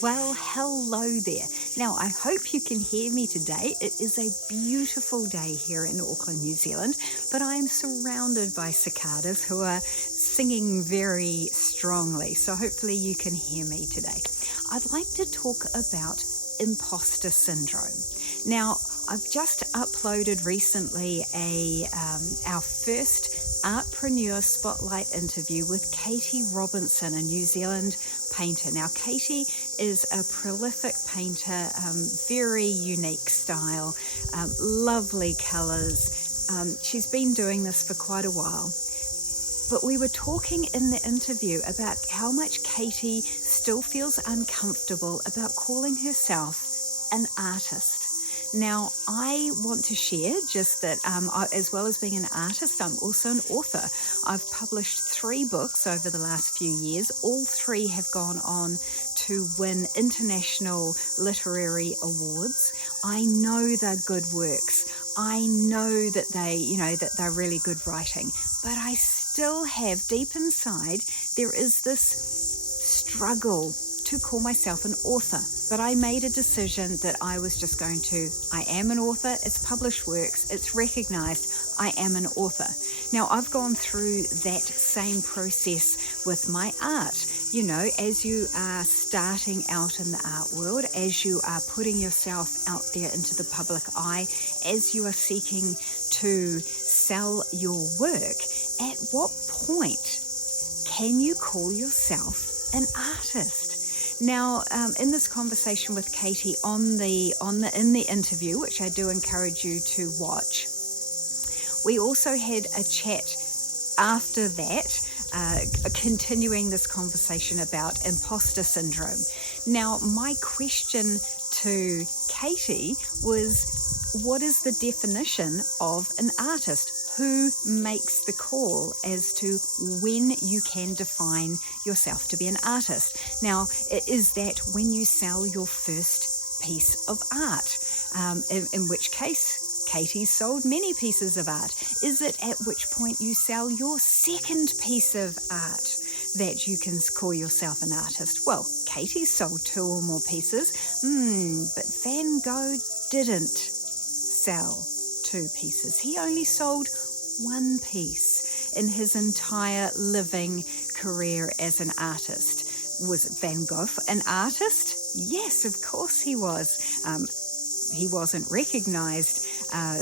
Well, hello there. Now, I hope you can hear me today. It is a beautiful day here in Auckland, New Zealand, but I am surrounded by cicadas who are singing very strongly, so hopefully you can hear me today. I'd like to talk about imposter syndrome. Now, I've just uploaded recently our first Artpreneur Spotlight interview with Katie Robinson, a New Zealand painter. Now, Katie is a prolific painter, very unique style, lovely colours. She's been doing this for quite a while. But we were talking in the interview about how much Katie still feels uncomfortable about calling herself an artist. Now, I want to share just that as well as being an artist, I'm also an author. I've published 3 books over the last few years. All 3 have gone on to win international literary awards. I know they're good works. I know that that they're really good writing, but I still have deep inside, there is this struggle to call myself an author. But I made a decision that I was just going to, I am an author, it's published works, it's recognized, I am an author. Now, I've gone through that same process with my art. You know, as you are starting out in the art world, as you are putting yourself out there into the public eye, as you are seeking to sell your work, at what point can you call yourself an artist? Now, in this conversation with Katie in the interview, which I do encourage you to watch, we also had a chat after that, continuing this conversation about imposter syndrome. Now, my question to Katie was, what is the definition of an artist? Who makes the call as to when you can define yourself to be an artist? Now, is that when you sell your first piece of art? In which case, Katie sold many pieces of art. Is it at which point you sell your second piece of art that you can call yourself an artist? Well, Katie sold 2 or more pieces, but Van Gogh didn't sell 2 pieces. He only sold 1 piece in his entire living career as an artist. Was Van Gogh an artist? Yes, of course he was. He wasn't recognized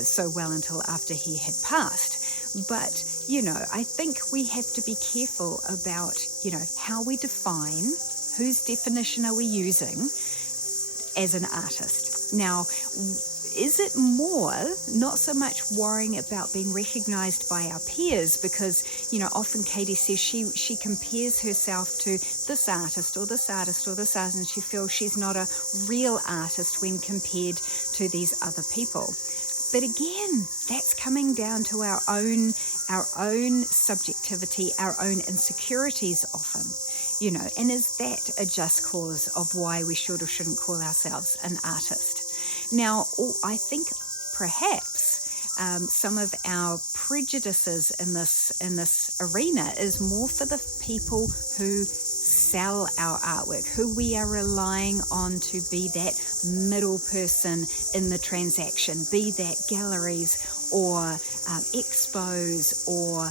so well until after he had passed. But, I think we have to be careful about, how we define, whose definition are we using as an artist. Now, is it more, not so much worrying about being recognized by our peers, because, often Katie says she compares herself to this artist or this artist or this artist, and she feels she's not a real artist when compared to these other people. But again, that's coming down to our own subjectivity, our own insecurities often, and is that a just cause of why we should or shouldn't call ourselves an artist? Now, I think perhaps some of our prejudices in this arena is more for the people who sell our artwork, who we are relying on to be that middle person in the transaction, be that galleries or expos or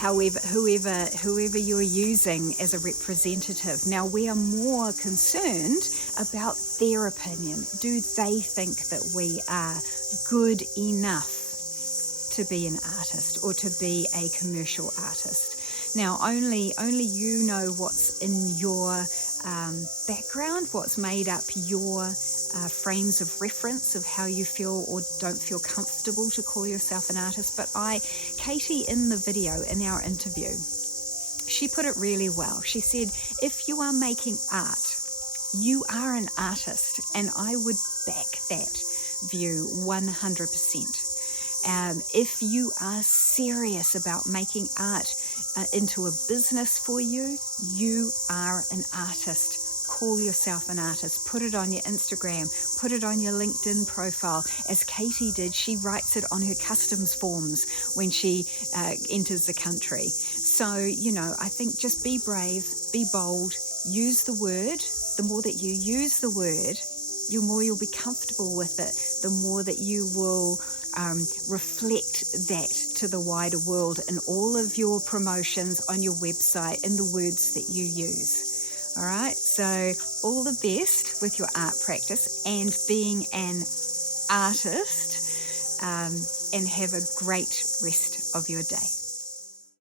whoever you're using as a representative. Now, we are more concerned about their opinion. Do they think that we are good enough to be an artist or to be a commercial artist? Now, only you know what's in your background, what's made up your frames of reference of how you feel or don't feel comfortable to call yourself an artist. But Katie, in the video, in our interview, she put it really well. She said, if you are making art, you are an artist, and I would back that view 100%. If you are serious about making art into a business for you, you are an artist. Call yourself an artist. Put it on your Instagram. Put it on your LinkedIn profile. As Katie did, she writes it on her customs forms when she enters the country. So, I think just be brave, be bold, use the word. The more that you use the word, the more you'll be comfortable with it, the more that you will reflect that to the wider world in all of your promotions on your website and the words that you use. All right, so all the best with your art practice and being an artist, and have a great rest of your day.